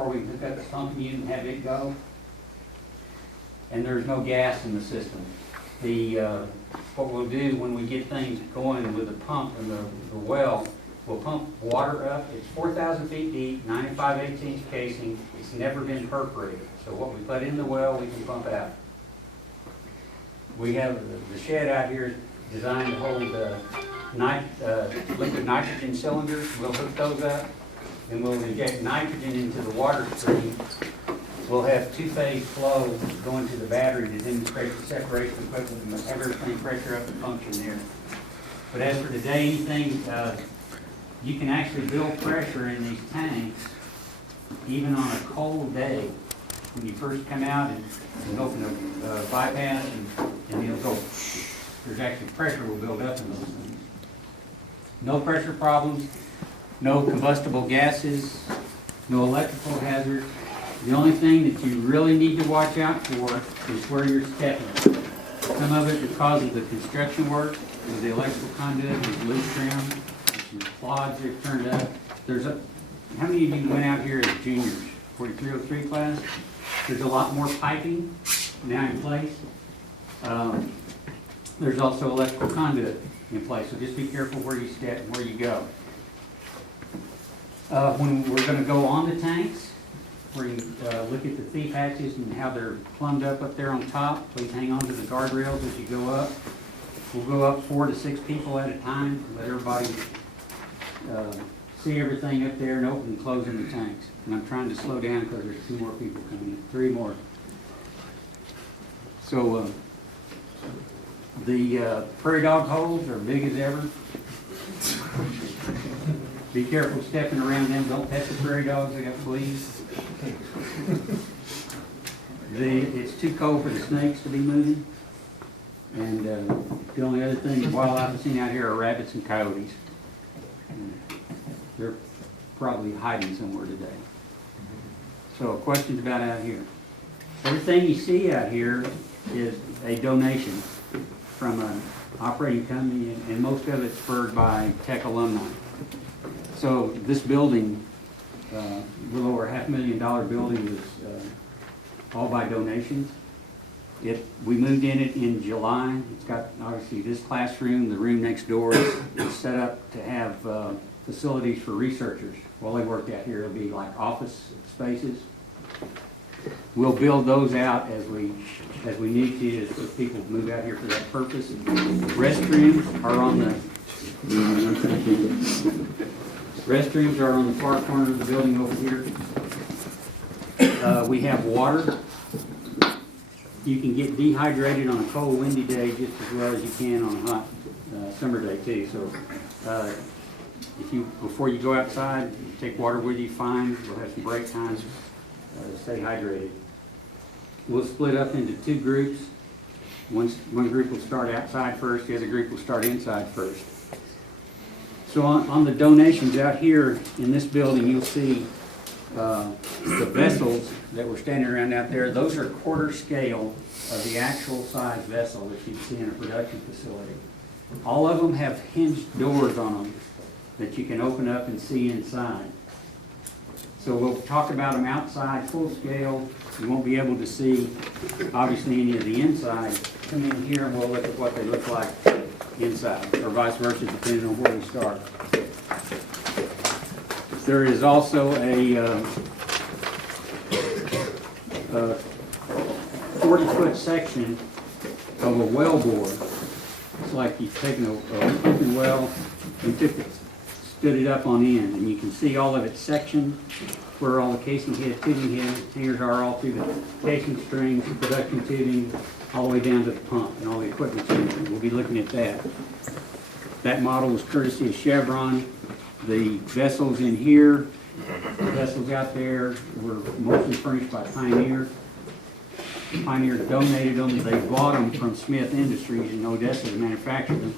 before we hook up the pumping unit and have it go. And there's no gas in the system. What we'll do when we get things going with the pump and the well, we'll pump water up. It's 4,000 feet deep, 95/18 casing. It's never been perforated. So what we put in the well, we can pump out. We have the shed out here designed to hold liquid nitrogen cylinders. We'll hook those up and we'll inject nitrogen into the water stream. We'll have two-phase flow going to the battery to demonstrate the separation equipment and have everything pressure up and function there. But as for today, anything, you can actually build pressure in these tanks even on a cold day. When you first come out and open a bypass and it'll go, there's actually pressure will build up in those things. No pressure problems, no combustible gases, no electrical hazards. The only thing that you really need to watch out for is where you're stepping. Some of it because of the construction work, with the electrical conduit is loose ground, some clods they've turned up. How many of you went out here as juniors, 4303 class? There's a lot more piping now in place. There's also electrical conduit in place, so just be careful where you step and where you go. When we're going to go on the tanks, where you look at the thief hatches and how they're plumbed up there on top. Please hang on to the guardrails as you go up. We'll go up 4 to 6 people at a time, let everybody see everything up there and open and close in the tanks. And I'm trying to slow down because there's 2 more people coming in, 3 more. So the prairie dog holes are big as ever. Be careful stepping around them. Don't pet the prairie dogs, they got fleas. It's too cold for the snakes to be moving. And the only other thing wildlife I've seen out here are rabbits and coyotes. They're probably hiding somewhere today. So questions about out here? Everything you see out here is a donation from an operating company, and most of it's spurred by Tech alumni. So this building, a little over $500,000 building, was all by donations. We moved in it in July. It's got obviously this classroom. The room next door is set up to have facilities for researchers. While they work out here, it'll be like office spaces. We'll build those out as we need to, for people to move out here for that purpose. Restrooms are on the far corner of the building over here. We have water. You can get dehydrated on a cold, windy day just as well as you can on a hot summer day too. So before you go outside, take water with you, fine. We'll have some break times. Stay hydrated. We'll split up into 2 groups. One group will start outside first, the other group will start inside first. So on the donations out here in this building, you'll see the vessels that were standing around out there. Those are quarter scale of the actual size vessel that you see in a production facility. All of them have hinged doors on them that you can open up and see inside. So we'll talk about them outside, full scale. You won't be able to see, obviously, any of the inside. Come in here and we'll look at what they look like inside, or vice versa, depending on where we start. There is also a 40-foot section of a well bore. It's like you've taken a pumping well and stood it up on end, and you can see all of its section, where all the casing head, tubing hangers are all through the casing strings, production tubing, all the way down to the pump and all the equipment in it. We'll be looking at that. That model was courtesy of Chevron. The vessels in here, the vessels out there were mostly furnished by Pioneer. Pioneer donated them. They bought them from Smith Industries in Odessa to manufacture them.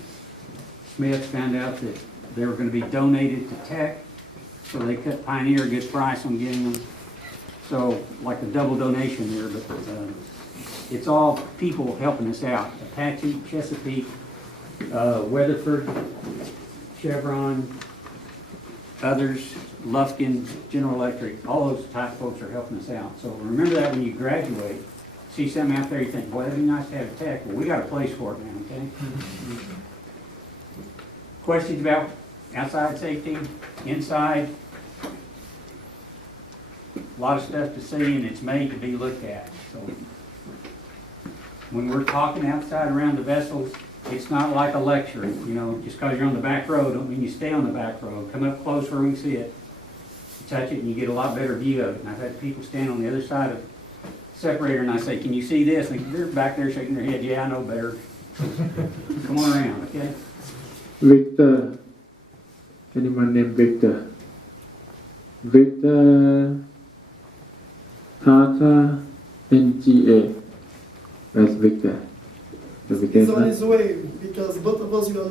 Smith found out that they were going to be donated to Tech, so they cut Pioneer a good price on getting them. So like a double donation there, but it's all people helping us out. Apache, Chesapeake, Weatherford, Chevron, others. Lufkin, General Electric, all those type of folks are helping us out. So remember that when you graduate, see something out there, you think, boy, that'd be nice to have a tech. Well, we got a place for it, man, okay? Questions about outside safety, inside? A lot of stuff to see, and it's made to be looked at. So when we're talking outside around the vessels, it's not like a lecture. You know, just because you're on the back row, don't mean you stay on the back row. Come up close where we can see it, touch it, and you get a lot better view of it. And I've had people stand on the other side of the separator, and I say, can you see this? And they're back there shaking their head, yeah, I know better. Come on around, okay? Victor. Anyone named Victor? Victor Tata NGA. Where's Victor? It's on his way because both of us we are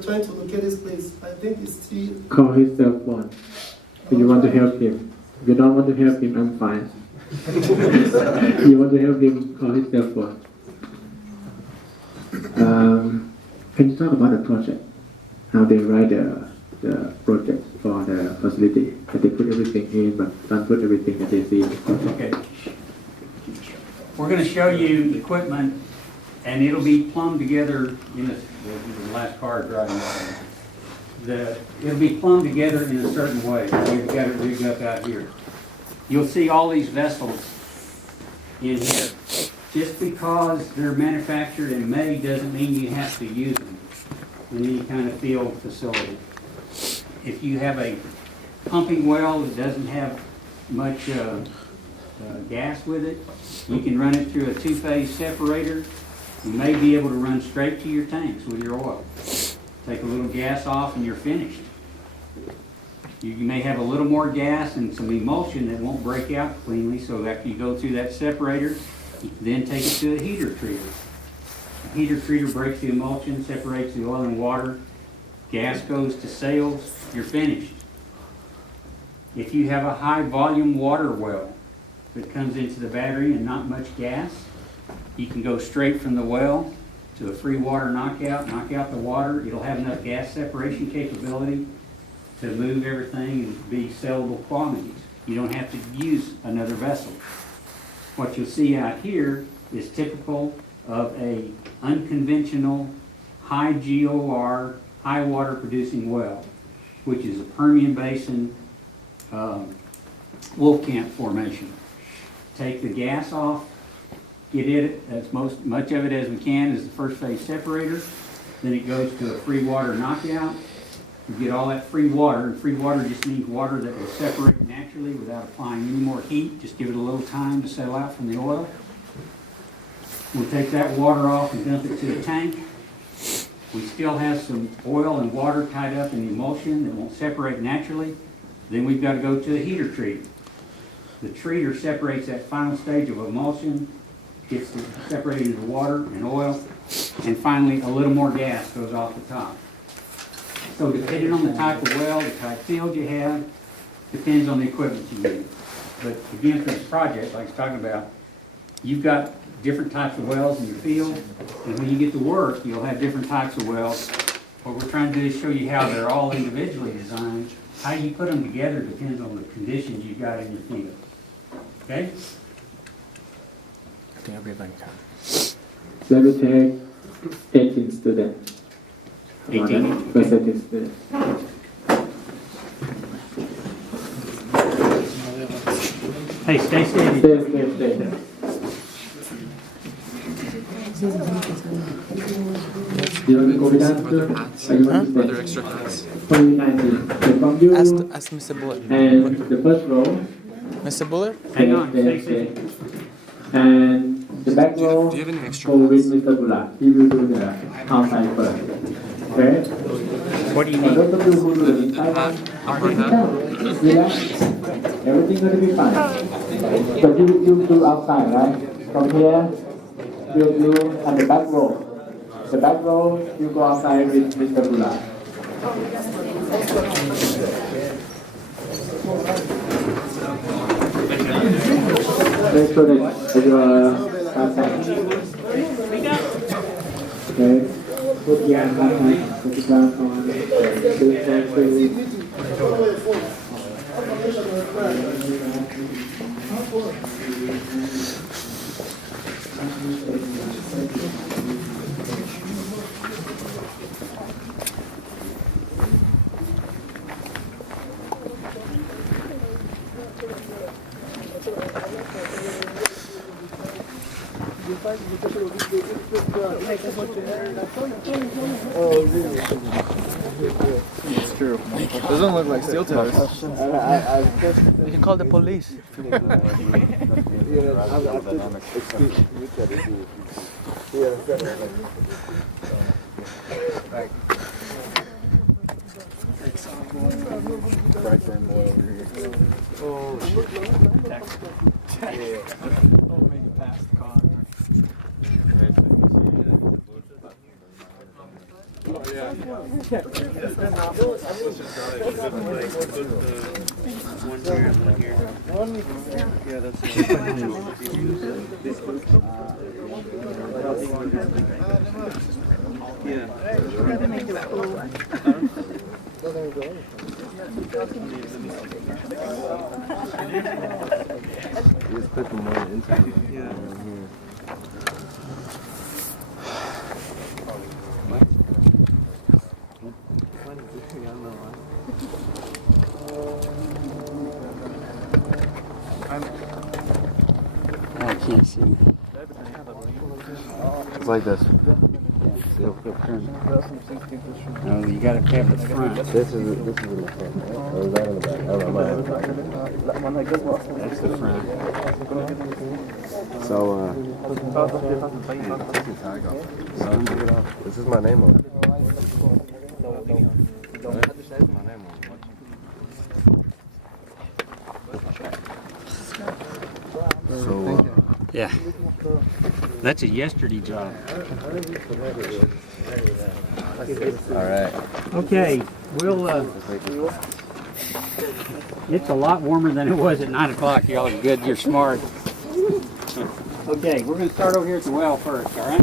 trying to locate his place. I think it's still. Call his cell phone. If you want to help him. If you don't want to help him, I'm fine. If you want to help him, call his cell phone. Can you talk about the project? How they write the project for the facility? That they put everything in, but don't put everything that they see in the project. Okay. We're going to show you equipment, and it'll be plumbed together in the last car driving. It'll be plumbed together in a certain way. We've got it rigged up out here. You'll see all these vessels in here. Just because they're manufactured and made doesn't mean you have to use them in any kind of field facility. If you have a pumping well that doesn't have much gas with it, you can run it through a two-phase separator. You may be able to run straight to your tanks with your oil. Take a little gas off and you're finished. You may have a little more gas and some emulsion that won't break out cleanly, so after you go through that separator, then take it to a heater treater. A heater treater breaks the emulsion, separates the oil and water. Gas goes to sales, you're finished. If you have a high volume water well that comes into the battery and not much gas, you can go straight from the well to a free water knockout, knock out the water. It'll have enough gas separation capability to move everything and be sellable quantities. You don't have to use another vessel. What you'll see out here is typical of a unconventional high GOR, high water producing well, which is a Permian Basin Wolfcamp formation. Take the gas off, get it as much of it as we can as the first phase separator. Then it goes to a free water knockout. You get all that free water, and free water just means water that will separate naturally without applying any more heat. Just give it a little time to settle out from the oil. We'll take that water off and dump it to the tank. We still have some oil and water tied up in the emulsion that won't separate naturally. Then we've got to go to a heater treater. The treater separates that final stage of emulsion, gets it separated into water and oil, and finally a little more gas goes off the top. So depending on the type of well, the type of field you have, depends on the equipment you need. But again, for this project, like I was talking about, you've got different types of wells in your field, and when you get to work, you'll have different types of wells. What we're trying to do is show you how they're all individually designed. How you put them together depends on the conditions you've got in your field. Okay? Let me take 18 students. 18? Percentage students. Hey, stay steady. Stay. Do you want to go with that too? Or you want to stay? COVID-19. So from you Ask Mr. Bullet. and the first row. Mr. Bullet? Hang on, stay steady. And the back row, do you have any extra go with Mr. Bulat. He will do the outside first. Okay? What do you For need? those of you who do the inside one, take it down. Relax. Everything's going to be fine. But you do outside, right? From here, you at the back row. The back row, you go outside with Mr. Bulat. Make sure that you are outside. Okay. Put your hand, put your glass on. It's true. Those don't look like steel toes. You call the police. Right there in the over here. Oh yeah. I can't see. It's like this. Oh, you gotta have the front. This is in the front. Or is that in the back? I don't know. That's the front. So, this is my name on it. This is my name on it. So, Yeah. That's a yesterday job. all right. Okay, we'll, Let's make this one. it's a lot warmer than it was at 9 o'clock. Y'all are good, you're smart. Okay, we're gonna start over here at the well first, all right?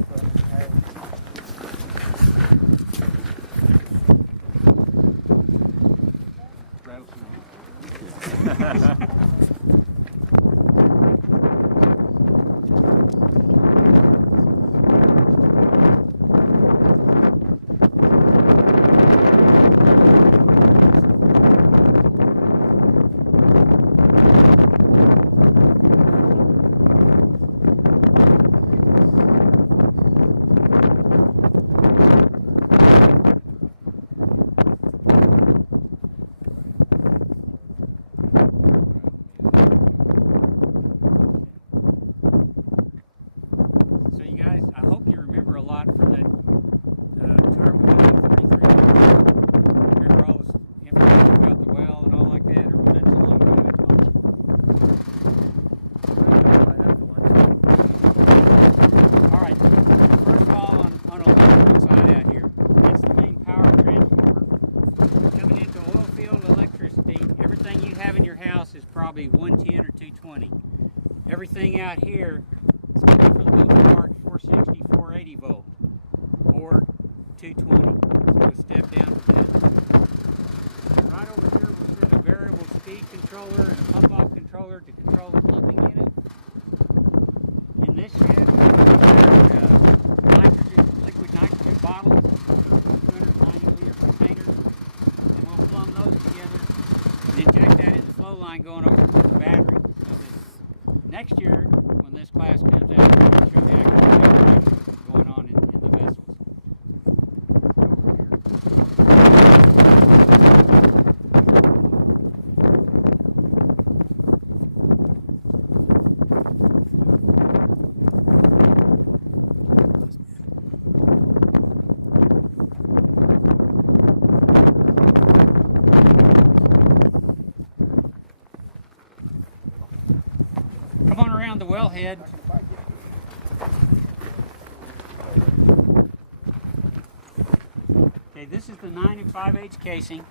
casing.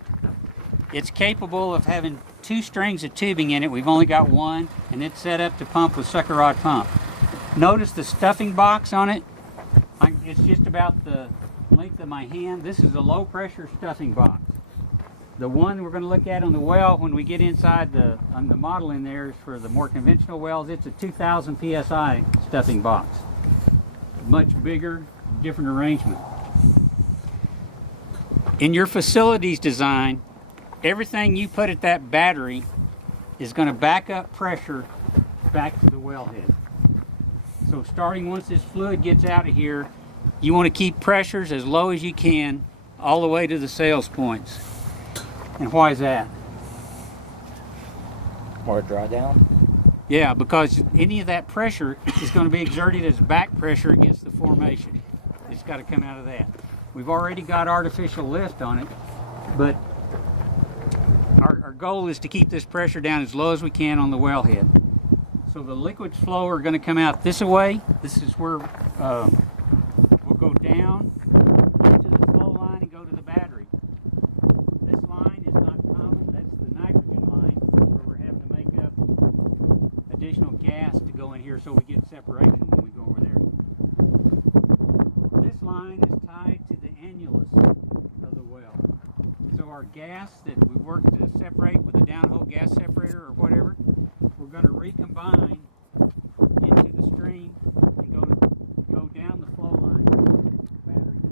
It's capable of having 2 strings of tubing in it. We've only got 1, and it's set up to pump with sucker rod pump. Notice the stuffing box on it. It's just about the length of my hand. This is a low pressure stuffing box. The one we're going to look at on the well when we get inside on the model in there is for the more conventional wells. It's a 2,000 psi stuffing box. Much bigger, different arrangement. In your facilities design, everything you put at that battery is going to back up pressure back to the wellhead. So starting once this fluid gets out of here, you want to keep pressures as low as you can all the way to the sales points. And why is that? More drag on. Yeah, because any of that pressure is going to be exerted as back pressure against the formation. It's got to come out of that. We've already got artificial lift on it, but our goal is to keep this pressure down as low as we can on the wellhead. So the liquids flow are going to come out this way. This is where we'll go down to the flow line and go to the battery. This line is not common. That's the nitrogen line where we're having to make up additional gas to go in here so we get separation when we go over there. This line is tied to the annulus of the well. So our gas that we work to separate with a downhole gas separator or whatever, we're going to recombine into the stream and go down the flow line to the battery.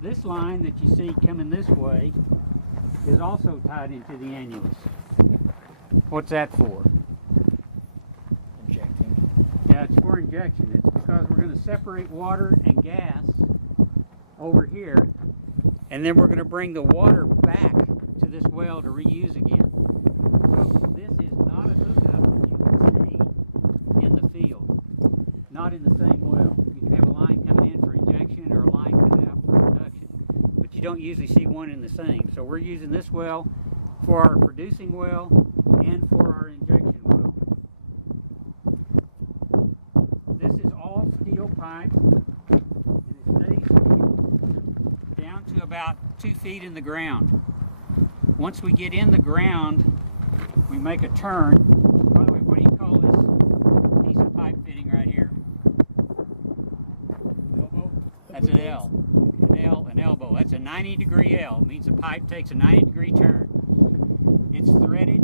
This line that you see coming this way is also tied into the annulus. What's that for? Yeah, it's for injection. It's because we're going to separate water and gas over here, and then we're going to bring the water back to this well to reuse again. This is not a hookup you would see in the field, not in the same well. You can have a line coming in for injection or a line coming out for production, but you don't usually see one in the same. So we're using this well for our producing well and for our injection well. This is all steel pipe. It stays steel down to about 2 feet in the ground. Once we get in the ground, we make a turn. By the way, what do you call this piece of pipe fitting right here? Elbow? That's an L. An elbow. That's a 90-degree L. It means the pipe takes a 90-degree turn. It's threaded.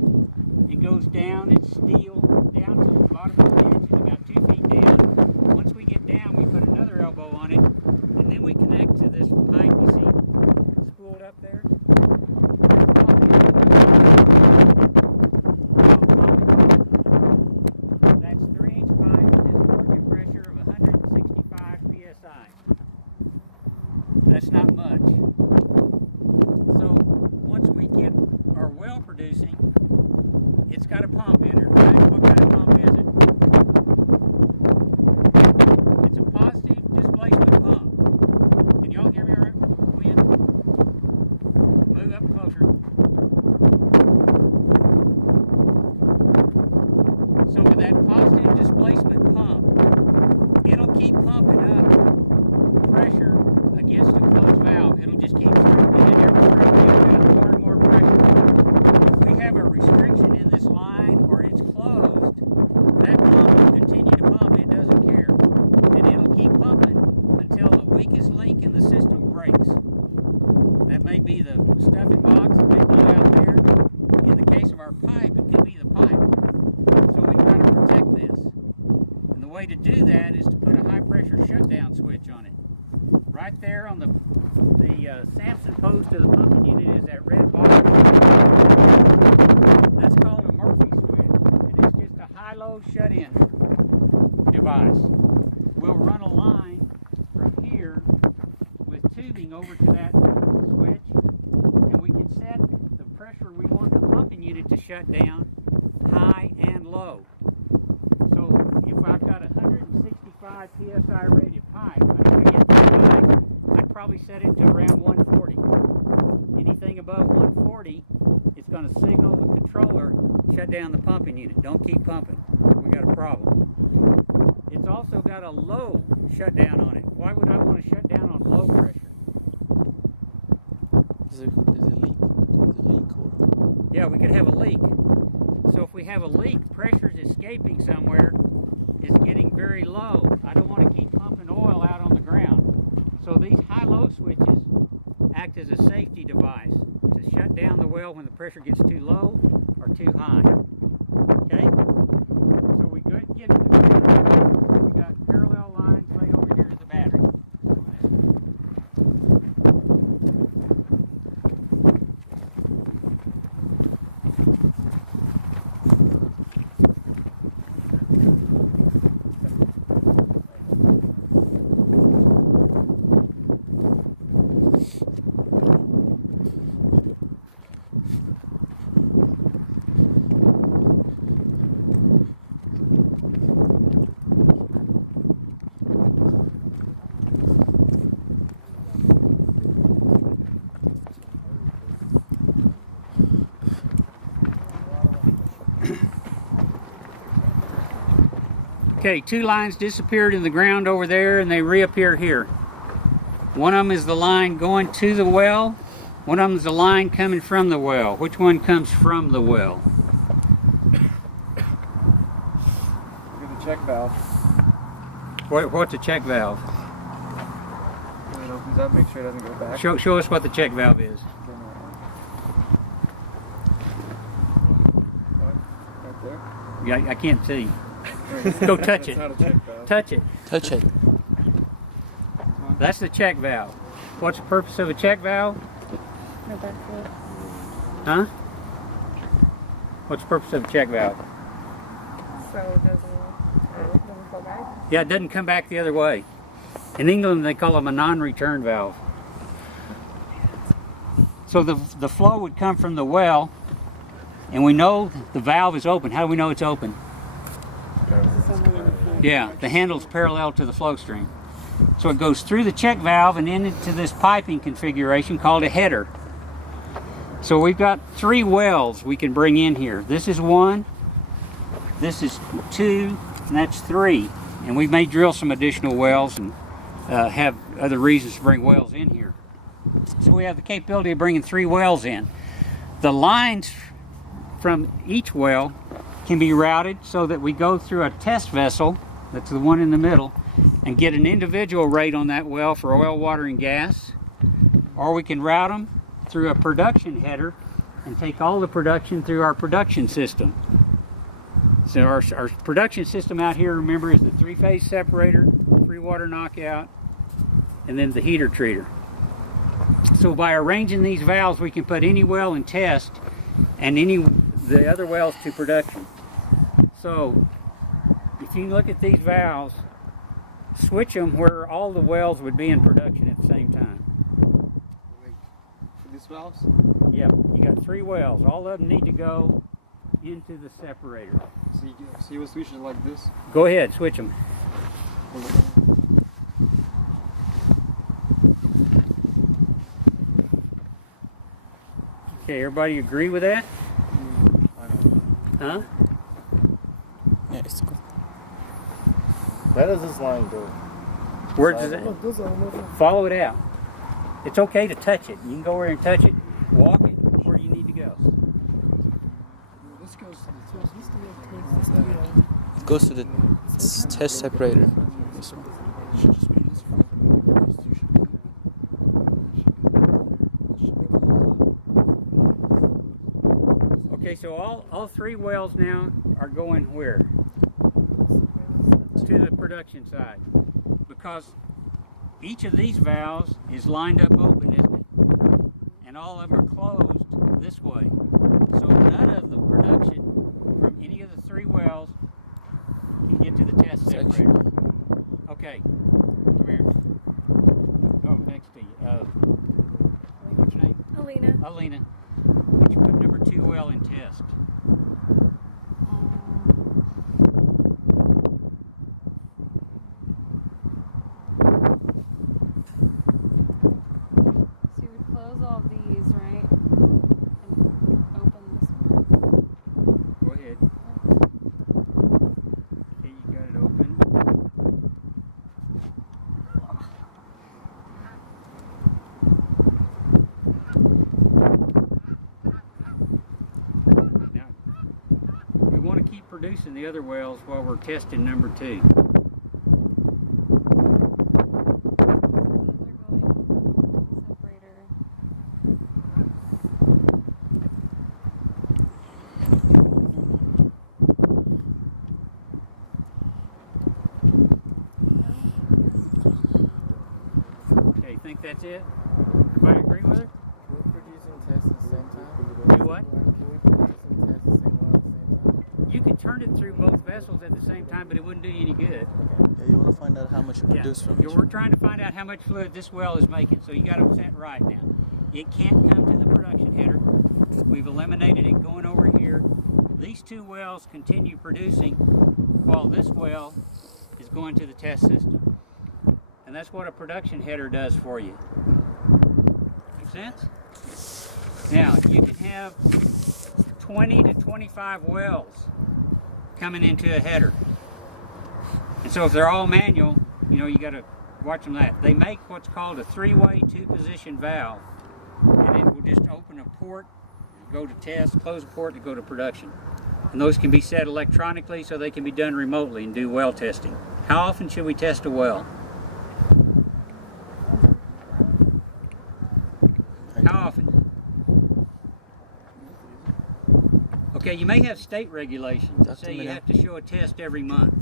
It goes down. It's steel down to the bottom of the bench. It's about 2 feet down. Once we get down, we put another elbow on it, and then we connect to this pipe you see spooled up there. Okay, two lines disappeared in the ground over there and they reappear here. One of them is the line going to the well. One of them is the line coming from the well. Which one comes from the well? The check valve. What's a check valve? Does that make sure it doesn't go back? Show us what the check valve is. Right there. Yeah, I can't see. Go touch it. It's not a check valve. Touch it. Touch it. That's the check valve. What's the purpose of a check valve? Huh? What's the purpose of a check valve? So it doesn't go back? Yeah, it doesn't come back the other way. In England, they call them a non-return valve. So the flow would come from the well, and we know the valve is open. How do we know it's open? Yeah, the handle's parallel to the flow stream. So it goes through the check valve and into this piping configuration called a header. So we've got 3 wells we can bring in here. This is 1, this is 2, and that's 3. And we may drill some additional wells and have other reasons to bring wells in here. So we have the capability of bringing 3 wells in. The lines from each well can be routed so that we go through a test vessel, that's the one in the middle, and get an individual rate on that well for oil, water, and gas. Or we can route them through a production header and take all the production through our production system. So our production system out here, remember, is the 3-phase separator, free water knockout, and then the heater treater. So by arranging these valves, we can put any well in test and the other wells to production. So if you look at these valves, switch them where all the wells would be in production at the same time. These valves? Yeah, you got 3 wells. All of them need to go into the separator. So you would switch it like this? Go ahead, switch them. Okay, everybody agree with that? Huh? Yes. Where does this line go? Where does it? Look, those are another. Follow it out. It's okay to touch it. You can go over and touch it, walk it where you need to go. This goes towards this area, towards this area. It goes to the test separator. Okay, so all 3 wells now are going where? To the production side. Because each of these valves is lined up open, isn't it? And all of them are closed this way. So none of the production from any of the 3 wells can get to the test separator. Okay, come here. Oh, next to you. What's your name? Alina. Alina. Would you put number 2 well in test? So you would close all these, right? And open this one. Go ahead. Okay, you got it open. Now, we want to keep producing the other wells while we're testing number 2. Okay, think that's it? Everybody agree with her? Can we produce and test at the same time? Do what? Can we produce and test the same well at the same time? You could turn it through both vessels at the same time, but it wouldn't do you any good. Yeah, you want to find out how much you Yeah, produce from we're trying to find out how much fluid this well is making, so you got them set right now. It can't come to the production header. We've eliminated it going over here. These 2 wells continue producing while this well is going to the test system. And that's what a production header does for you. Make sense? Now, you can have 20 to 25 wells coming into a header. And so if they're all manual, you know, you got to watch them that. They make what's called a three-way, two-position valve. And it will just open a port, go to test, close a port to go to production. And those can be set electronically so they can be done remotely and do well testing. How often should we test a well? How often? Okay, you may have state regulations that say you have to show a test every month.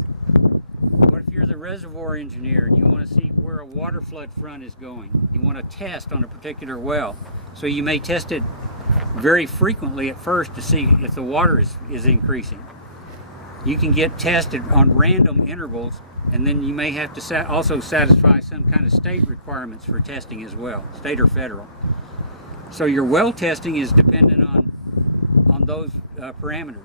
What if you're the reservoir engineer and you want to see where a water flood front is going? You want to test on a particular well. So you may test it very frequently at first to see if the water is increasing. You can get tested on random intervals, and then you may have to also satisfy some kind of state requirements for testing as well, state or federal. So your well testing is dependent on those parameters.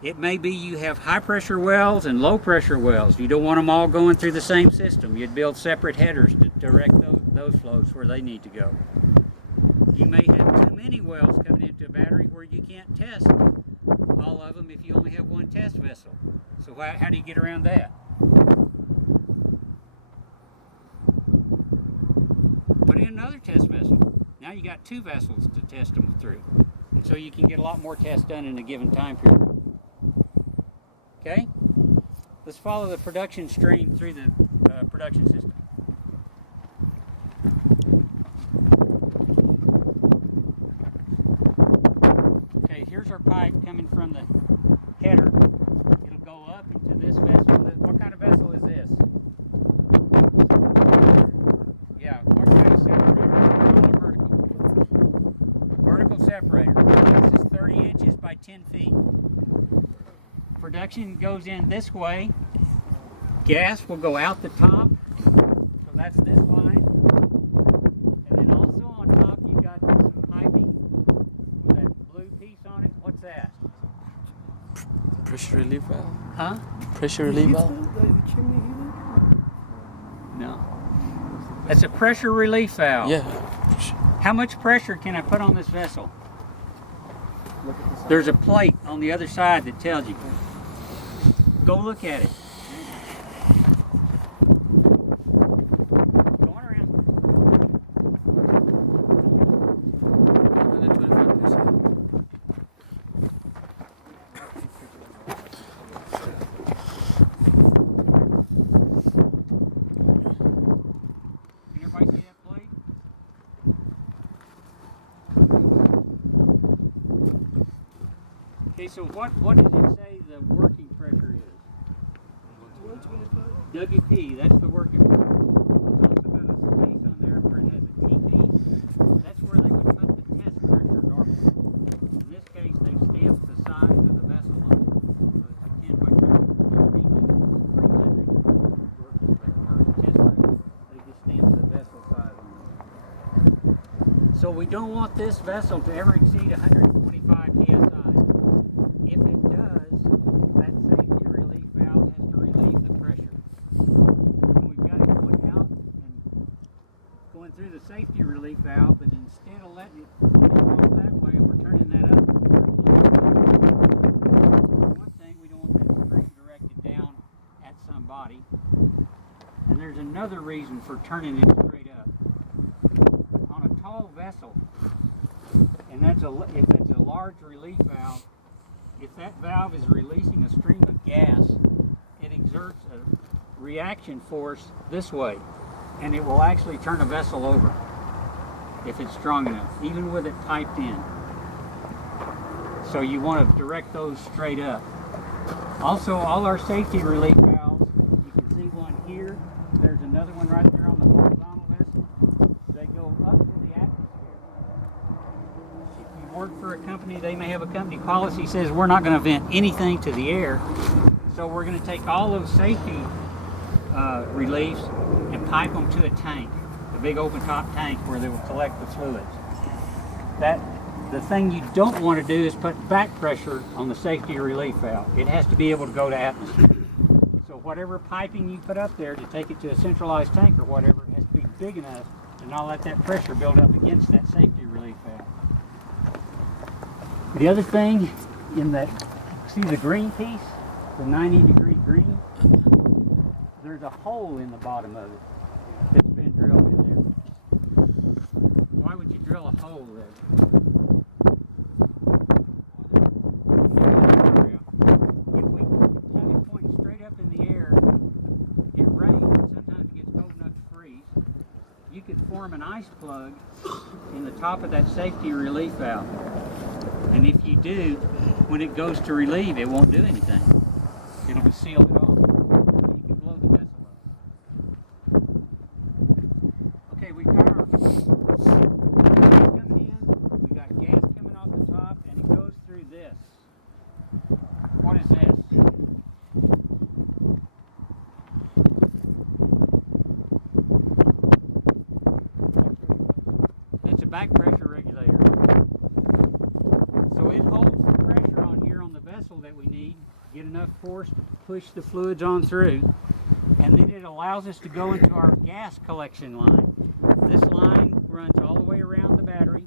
It may be you have high pressure wells and low pressure wells. You don't want them all going through the same system. You'd build separate headers to direct those flows where they need to go. You may have too many wells coming into a battery where you can't test all of them if you only have one test vessel. So how do you get around that? Put in another test vessel. Now you got two vessels to test them through. And so you can get a lot more tests done in a given time period. Okay? Let's follow the production stream through the production system. Okay, here's our pipe coming from the header. It'll go up into this vessel. What kind of vessel is this? Yeah, what kind of separator? Vertical separator. This is 30 inches by 10 feet. Production goes in this way. Gas will go out the top. So that's this line. And then also on top you've got some piping with that blue piece on it. What's that? Pressure relief valve. Huh? Pressure The relief heater, valve. there is a chimney heater. No. That's a pressure relief valve. Yeah. How much pressure can I put on this vessel? There's a plate on the other side that tells you. Go look at it. Can everybody see that plate? Okay, so what does it say the working pressure is? WP, that's the working pressure. It's also got a space on there where it has a TP. That's where they would put the test pressure normally. In this case, they stamped the size of the vessel on it. So it's a 10 by 30 TP. They just stamped the vessel size on it. So we don't want this vessel to ever exceed 125 psi. If it does, that safety relief valve has to relieve the pressure. And we've got it going out and going through the safety relief valve, but instead of letting it go that way, we're turning that up. One thing, we don't want that stream directed down at somebody. And there's another reason for turning it straight up. On a tall vessel, and if it's a large relief valve, if that valve is releasing a stream of gas, it exerts a reaction force this way, and it will actually turn a vessel over if it's strong enough, even with it piped in. So you want to direct those straight up. Also, all our safety relief valves, you can see one here, there's another one right there on the horizontal vessel. They go up to the atmosphere. If you work for a company, they may have a company policy says we're not going to vent anything to the air. So we're going to take all those safety reliefs and pipe them to a tank, a big open top tank where they will collect the fluids. The thing you don't want to do is put back pressure on the safety relief valve. It has to be able to go to atmosphere. So whatever piping you put up there to take it to a centralized tank or whatever, it has to be big enough to not let that pressure build up against that safety relief valve. The other thing see the green piece, the 90-degree green? a hole in the bottom of it that's been drilled in there. Why would you drill a hole there? If we have it pointing straight up in the air, it rains, and sometimes it gets cold enough to freeze, you could form an ice plug in the top of that safety relief valve. And if you do, when it goes to relieve, it won't do anything. It'll seal it off. You can blow the vessel up. Okay, we've got our gas coming in. We got gas coming off the top, and it goes through this. What is this? It's a back pressure regulator. So it holds the pressure on here on the vessel that we need, get enough force to push the fluids on through, and then it allows us to go into our gas collection line. This line runs all the way around the battery,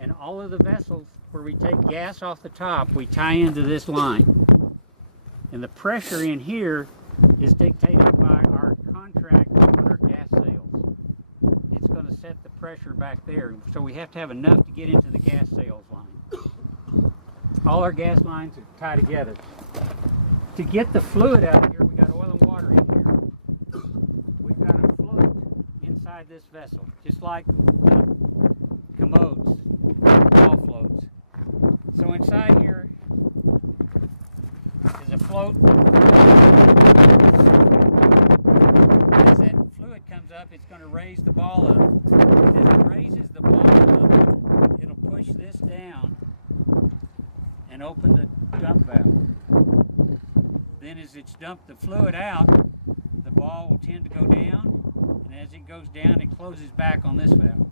and all of the vessels where we take gas off the top, we tie into this line. And the pressure in here is dictated by our contract with our gas sales. It's going to set the pressure back there, so we have to have enough to get into the gas sales line. All our gas lines are tied together. To get the fluid out of here, we've got oil and water in here. We've got a float inside this vessel, just like commodes, ball floats. So inside here is a float. As that fluid comes up, it's going to raise the ball up. As it raises the ball up, it'll push this down and open the dump valve. Then as it's dumped the fluid out, the ball will tend to go down, and as it goes down, it closes back on this valve.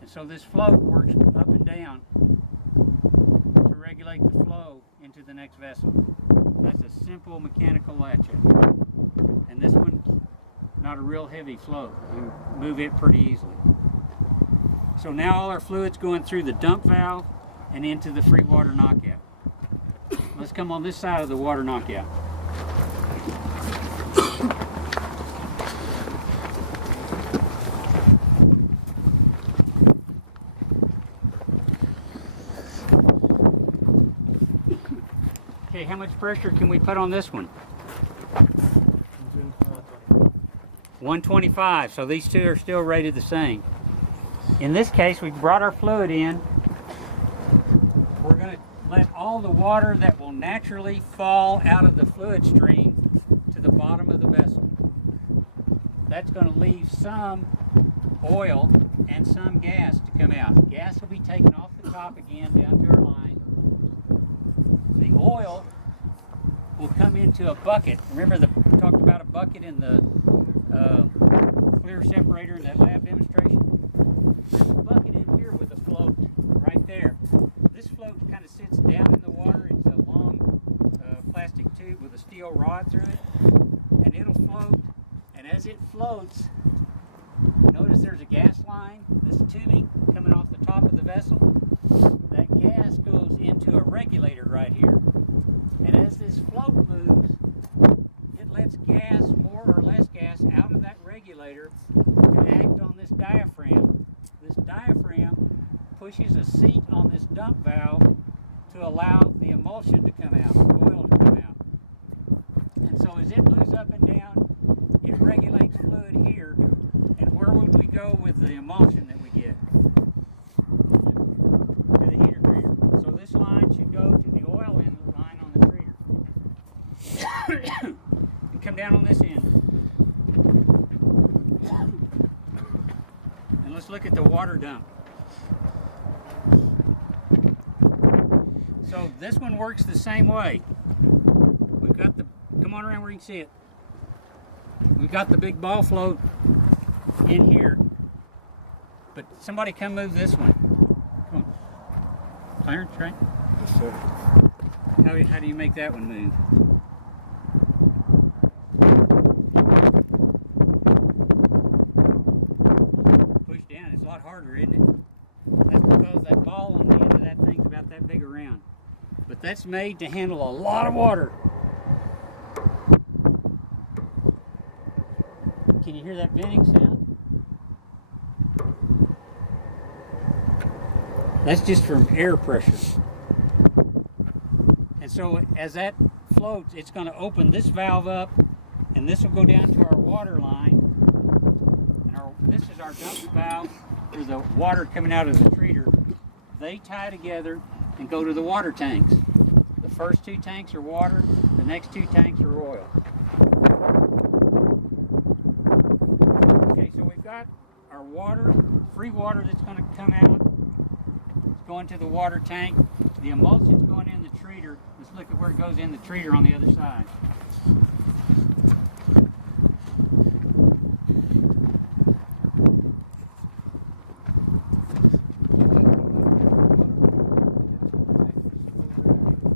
And so this float works up and down to regulate the flow into the next vessel. That's a simple mechanical latchet. And this one's not a real heavy float. You move it pretty easily. So now all our fluid's going through the dump valve and into the free water knockout. Let's come on this side of the water knockout. Okay, how much pressure can we put on this one? 125, so these two are still rated the same. In this case, we've brought our fluid in. We're going to let all the water that will naturally fall out of the fluid stream to the bottom of the vessel. That's going to leave some oil and some gas to come out. Gas will be taken off the top again down to our line. The oil will come into a bucket. Remember we talked about a bucket in the clear separator in that lab demonstration? There's a bucket in here with a float right there. This float kind of sits down in the water. It's a long plastic tube with a steel rod through it, and it'll float. And as it floats, notice there's a gas line, this tubing coming off the top of the vessel. That gas goes into a regulator right here. And as this float moves, it lets gas, more or less gas, out of that regulator to act on this diaphragm. This diaphragm pushes a seat on this dump valve to allow the emulsion to come out, the oil to come out. And so as it moves up and down, it regulates fluid here. And where would we go with the emulsion that we get? To the heater treater. So this line should go to the oil inlet line on the treater. And come down on this end. And let's look at the water dump. So this one works the same way. We've got the, come on around where you can see it. We've got the big ball float in here. But somebody come move this one. Come on. Clarence, right? How do you make that one move? Push down, it's a lot harder, isn't it? That's because that ball on the end of that thing's about that big around. But that's made to handle a lot of water. That's just from air pressure. And so as that floats, it's going to open this valve up, and this will go down to our water line. And this is our dump valve for the water coming out of the treater. They tie together and go to the water tanks. The first 2 tanks are water, the next 2 tanks are oil. Okay, so we've got our water, free water that's going to come out. It's going to the water tank. The emulsion's going in the treater. Let's look at where it goes in the treater on the other side.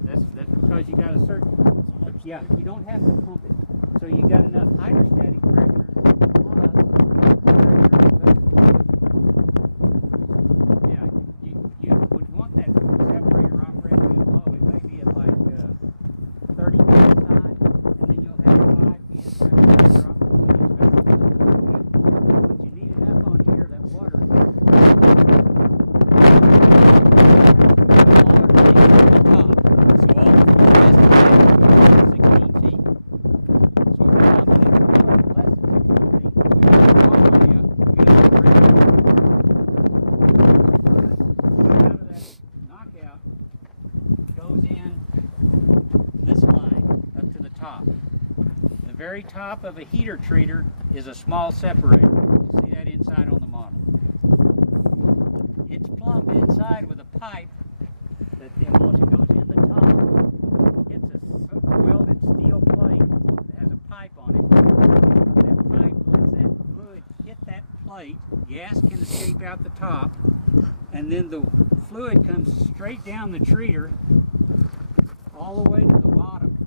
That's because you got a certain, yeah, you don't have to pump it. So you got enough hydrostatic pressure you would want that separator operated at low. It may be at like 30 psi, and then you'll have 5 psi pressure drop between those vessels. But you need enough on here that water. Very top of a heater treater is a small separator. You'll see that inside on the model. It's plumbed inside with a pipe that the emulsion goes in the top. It's a welded steel plate that has a pipe on it. That pipe lets that fluid hit that plate. Gas can escape out the top, and then the fluid comes straight down the treater all the way to the bottom.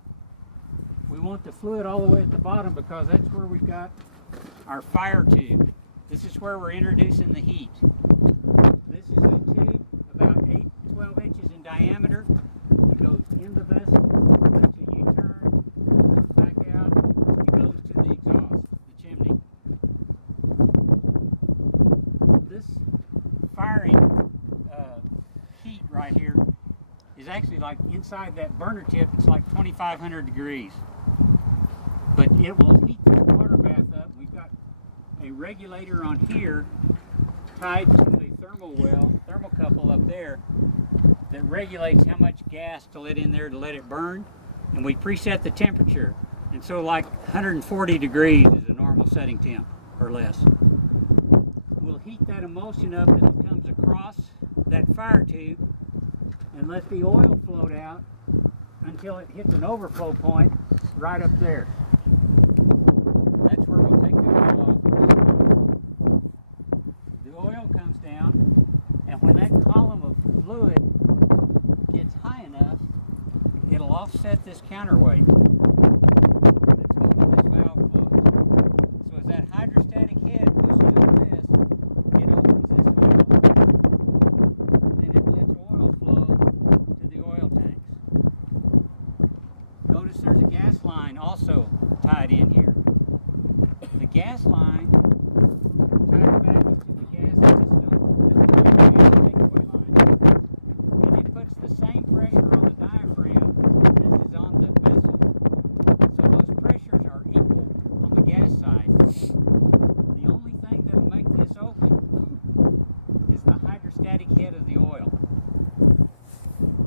We want the fluid all the way at the bottom because that's where we got our fire tube. This is where we're introducing the heat. This is a tube about 12 inches in diameter. It goes in the vessel until you turn back out. It goes to the exhaust, the chimney. This firing heat right here is actually like inside that burner tip. It's like 2,500 degrees. But it will heat the water bath up. We've got a regulator on here tied to a thermocouple up there that regulates how much gas to let in there to let it burn. And we preset the temperature. And so like 140 degrees is a normal setting temp or less. We'll heat that emulsion up as it comes across that fire tube and let the oil float out until it hits an overflow point right up there. That's where we'll take the oil off. The oil comes down, and when that column of fluid gets high enough, it'll offset this counterweight. That's holding this valve closed. So as that hydrostatic head pushes on this, it opens this valve. And it lets oil flow to the oil tanks. Notice there's a gas line also tied in here. The gas line ties back into the gas system. And it puts the same pressure on the diaphragm as is on the vessel. So those pressures are equal on the gas side. The only thing that will make this open is the hydrostatic head of the oil.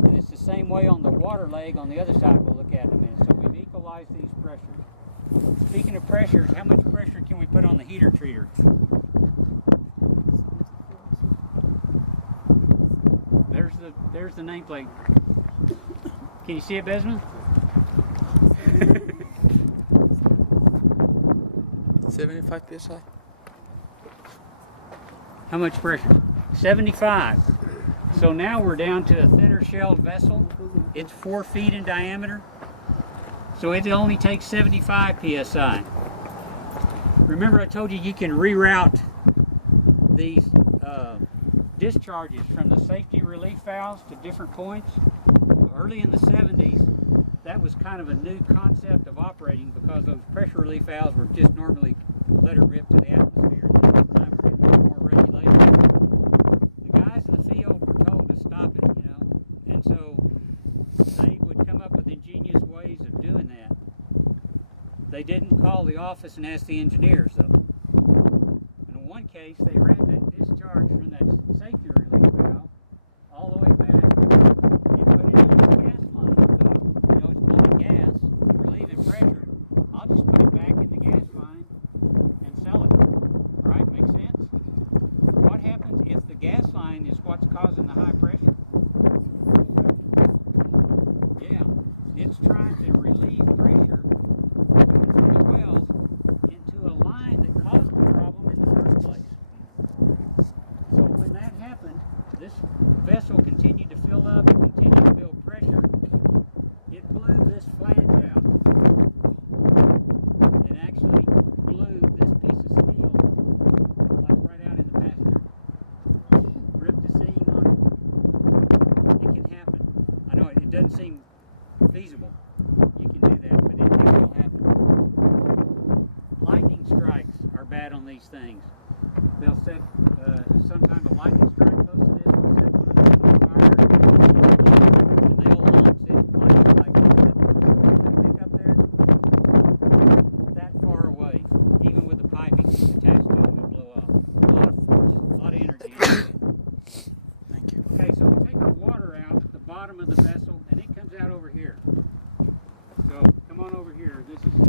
And it's the same way on the water leg on the other side we'll look at in a minute. So we've equalized these pressures. Speaking of pressures, how much pressure can we put on the heater treater? There's the nameplate. Can you see it, Besman? 75 psi. How much pressure? 75. So now we're down to a thinner shell vessel. It's 4 feet in diameter. So it only takes 75 psi. Remember I told you you can reroute these discharges from the safety relief valves to different points. Early in the 70s, that was kind of a new concept of operating because those pressure relief valves were just normally let it rip to the atmosphere. Now it's time for more regulation. The guys in the field told us They didn't call the office and ask the engineers, though. In one case, they ran that discharge from that safety relief valve all the way back and put it in the gas line. It's blowing gas, relieving pressure. I'll just put it back in the gas line and sell it. Right? Makes sense? What happens if the gas line is what's causing the high pressure? Yeah, it's trying to relieve pressure from the wells into a line that caused the problem in the first place. So when that happened, this vessel continued to fill up and continued to build pressure. It blew this flange out. It actually blew this piece of steel like right out in the pasture. Ripped the seam on it. It can happen. I know it doesn't seem feasible. You can do that, but it can happen. Lightning strikes are bad on these things. They'll set some type of lightning strike close to this. Will set one of them on fire, and they'll launch it like that. Pick up there that far away, even with the piping attached to it, will blow up. A lot of force, a lot of energy. Okay, so we take the water out at the bottom of the vessel, and it comes out over here. So come on over here. This is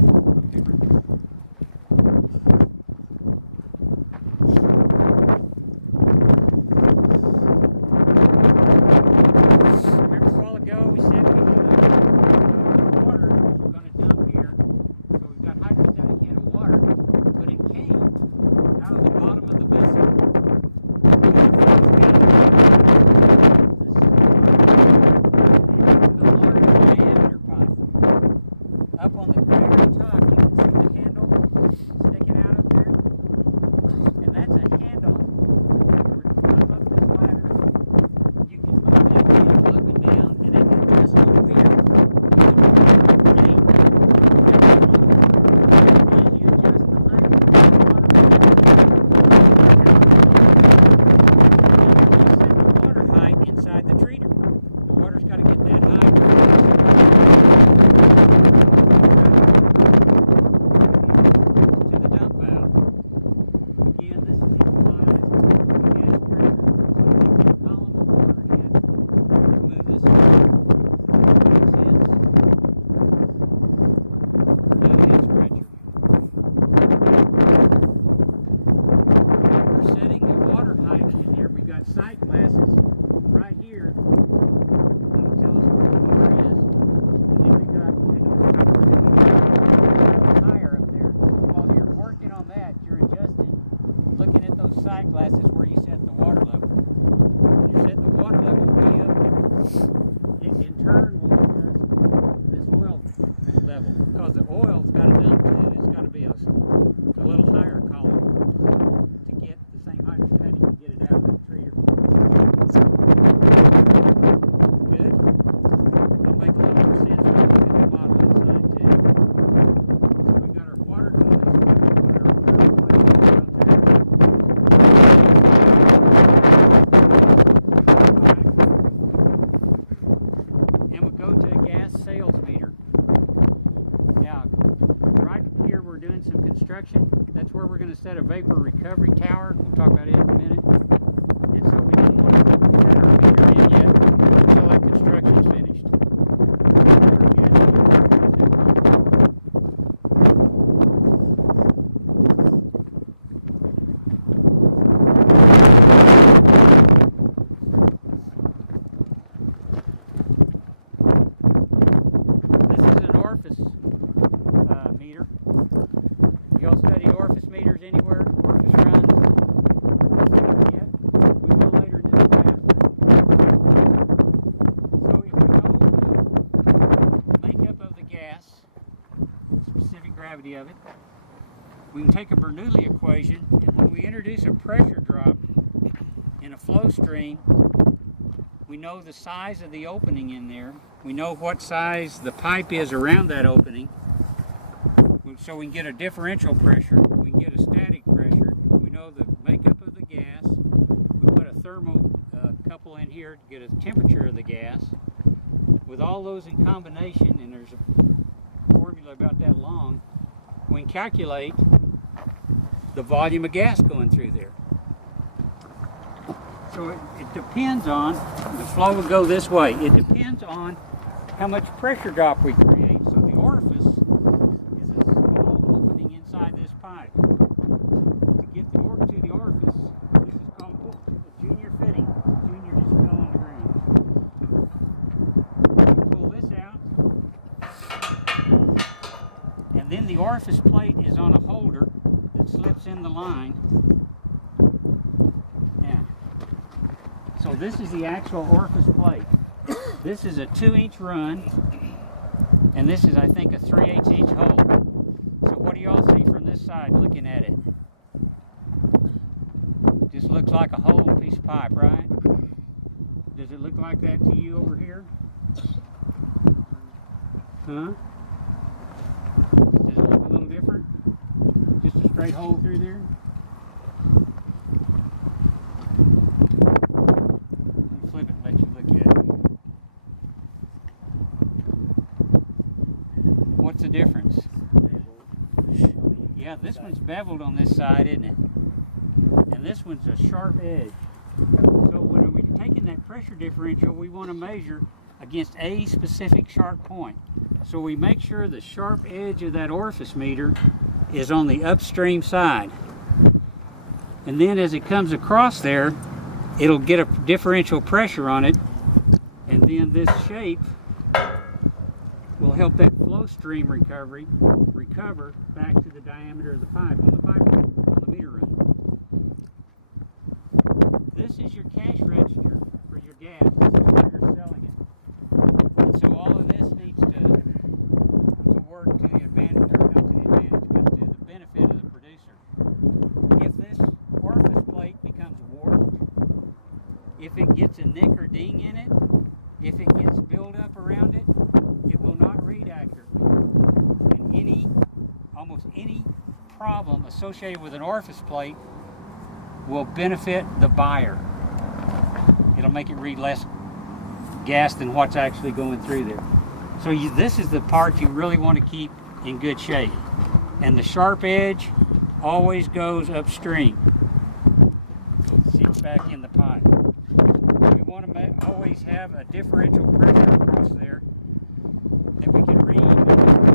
know the size of the opening in there. We know what size the pipe is around that opening. So we can get a differential pressure. We can get a static pressure. We know the makeup of the gas. We put a thermal couple in here to get a temperature of the gas. With all those in combination, and there's a formula about that long, calculate the volume of gas going through there. So it depends on, the flow will go this way. It depends on how much pressure drop we create. So the orifice is a small opening inside this pipe. To get to the orifice, this is called a junior fitting. Junior just fell on the ground. Pull this out. And then the orifice plate is on a holder that slips in the line. So this is the actual orifice plate. This is a 2-inch run, and this is, I think, a 3/8 inch hole. So what do you all see from this side looking at it? Just looks like a hole, piece of pipe, right? Does it look like that to you over here? Huh? Does it look a little different? Just a straight hole through there? Flip it, let you look at it. What's the difference? Yeah, this one's beveled on this side, isn't it? And this one's a sharp edge. So when we're taking that pressure differential, we want to measure against a specific sharp point. So we make sure the sharp edge of that orifice meter is on the upstream side. And then as it comes across there, it'll get a differential pressure on it, and then this shape will help that flow stream recover back to the diameter of the pipe on the meter run. This is your cash register for your gas. This is where you're selling it. And so all of this needs to work to the benefit of the producer. If this orifice plate becomes warped, if it gets a nick or ding in it, if it gets built up around it, it will not read accurately. And almost any problem associated with an orifice plate will benefit the buyer. It'll make it read less gas than what's actually going through there. So this is the part you really want to keep in good shape. And the sharp edge always goes upstream. Sits back in the pipe. We want to always have a differential pressure across there that we can read in the charts.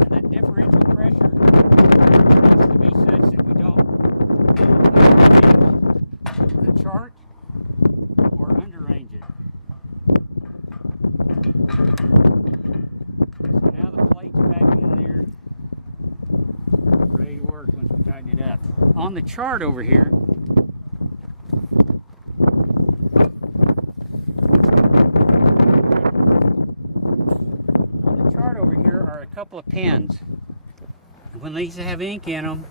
And that differential pressure needs to be such that we don't overrange the chart or underrange it. So now the plate's back in there, ready to work once we tighten it up. On the chart over here, are a couple of pins. When these have ink in them,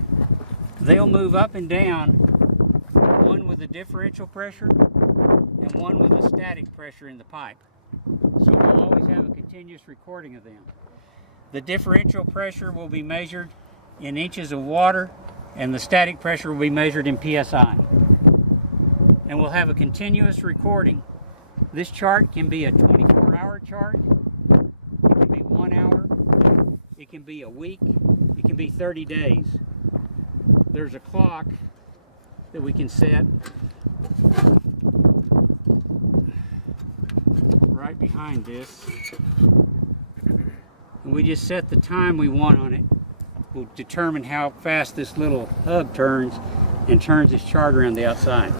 they'll move up and down, one with a differential pressure and one with a static pressure in the pipe. So we'll always have a continuous recording of them. The differential pressure will be measured in inches of water, and the static pressure will be measured in PSI. And we'll have a continuous recording. This chart can be a 24-hour chart, it can be 1 hour, it can be a week, it can be 30 days. There's a clock that we can set right behind this. And we just set the time we want on it. We'll determine how fast this little hub turns and turns this chart around the outside.